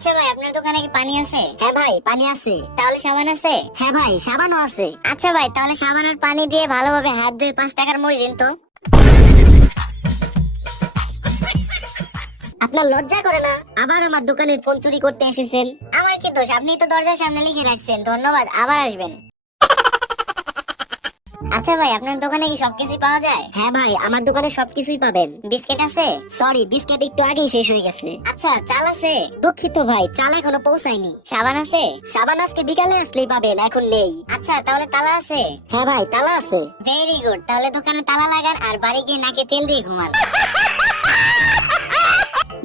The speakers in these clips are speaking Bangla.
আচ্ছা ভাই, আপনার দোকানে কি পানি আছে? হ্যাঁ ভাই, পানি আছে। তাহলে সাবান আছে? হ্যাঁ ভাই, সাবানও আছে। আচ্ছা ভাই, তাহলে সাবান আর পানি দিয়ে ভালোভাবে হাত ধুয়ে 5 টাকার মুড়ি দিন তো। আপনার লজ্জা করে না? আবার আমার দোকানে ফোন চুরি করতে এসেছেন। আমার কি দোষ? আপনি তো দরজার সামনে লিখে রাখছেন ধন্যবাদ, আবার আসবেন। আচ্ছা ভাই, আপনার দোকানে কি সবকিছু পাওয়া যায়? হ্যাঁ ভাই, আমার দোকানে সবকিছুই পাবেন। বিস্কিট আছে? সরি, বিস্কিট একটু আগেই শেষ হয়ে গেছে। আচ্ছা, চাল আছে? দুঃখিত ভাই, চাল এখনো পৌঁছায়নি। সাবান আছে? সাবান আজকে বিকালে আসলেই পাবেন, এখন নেই। আচ্ছা, তাহলে তালা আছে? হ্যাঁ ভাই, তালা আছে। ভেরি গুড, তাহলে দোকানে তালা লাগান আর বাড়ি গিয়ে নাকে তেল দিয়ে ঘুমান।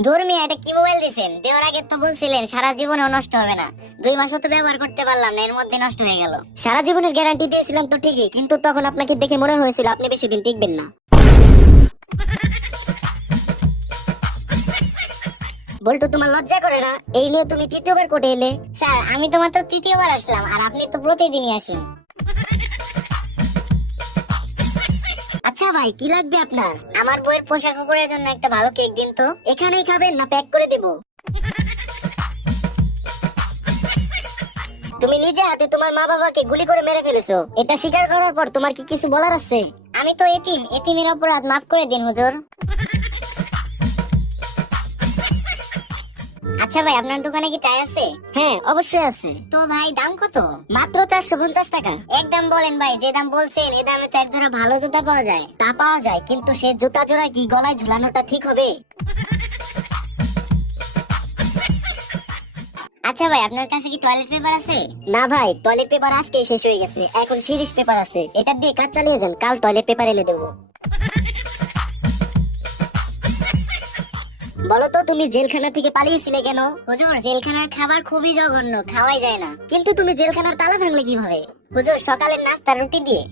ধর্মিয়া, এটা কি মোবাইল দিছেন? দেওয়ার আগে তো বলছিলেন সারা জীবনেও নষ্ট হবে না। 2 মাসও তো ব্যবহার করতে পারলাম না, এর মধ্যে নষ্ট হয়ে গেল। সারা জীবনের গ্যারান্টি দিয়েছিলাম তো ঠিকই, কিন্তু তখন আপনাকে দেখে মনে হয়েছিল আপনি বেশি দিন টিকবেন না। বল্টু, তোমার লজ্জা করে না? এই নিয়ে তুমি তৃতীয়বার কোর্টে এলে। স্যার, আমি তো মাত্র তৃতীয়বার আসলাম আর আপনি তো প্রতিদিনই আসেন। আচ্ছা ভাই, কি লাগবে আপনার? আমার বইয়ের পোশাক কুকুরের জন্য একটা ভালো কেক দিন তো। এখানেই খাবেন না প্যাক করে দেব? তুমি নিজে হাতে তোমার মা বাবাকে গুলি করে মেরে ফেলেছো, এটা স্বীকার করার পর তোমার কি কিছু বলার আছে? আমি তো এতিম, এতিমের অপরাধ মাফ করে দিন হুজুর। আচ্ছা ভাই, আপনার দোকানে কি চাই আছে? হ্যাঁ, অবশ্যই আছে। তো ভাই, দাম কত? মাত্র 450 টাকা। একদম বলেন ভাই, যে দাম বলছেন এই দামে তো এক জোড়া ভালো জুতা পাওয়া যায়। তা পাওয়া যায়, কিন্তু সে জুতা জোড়া কি গলায় ঝুলানোটা ঠিক হবে? আচ্ছা ভাই, আপনার কাছে কি টয়লেট পেপার আছে? না ভাই, টয়লেট পেপার আজকেই শেষ হয়ে গেছে, এখন সিরিজ পেপার আছে, এটা দিয়ে কাজ চালিয়ে যান, কাল টয়লেট পেপার এনে দেবো। বলো তো, তুমি জেলখানা থেকে পালিয়েছিলে কেন? হুজুর, জেলখানার খাবার খুবই জঘন্য, খাওয়াই যায় না। কিন্তু তুমি জেলখানার তালা ভাঙলে কিভাবে? হুজুর, সকালের নাস্তা রুটি দিয়ে।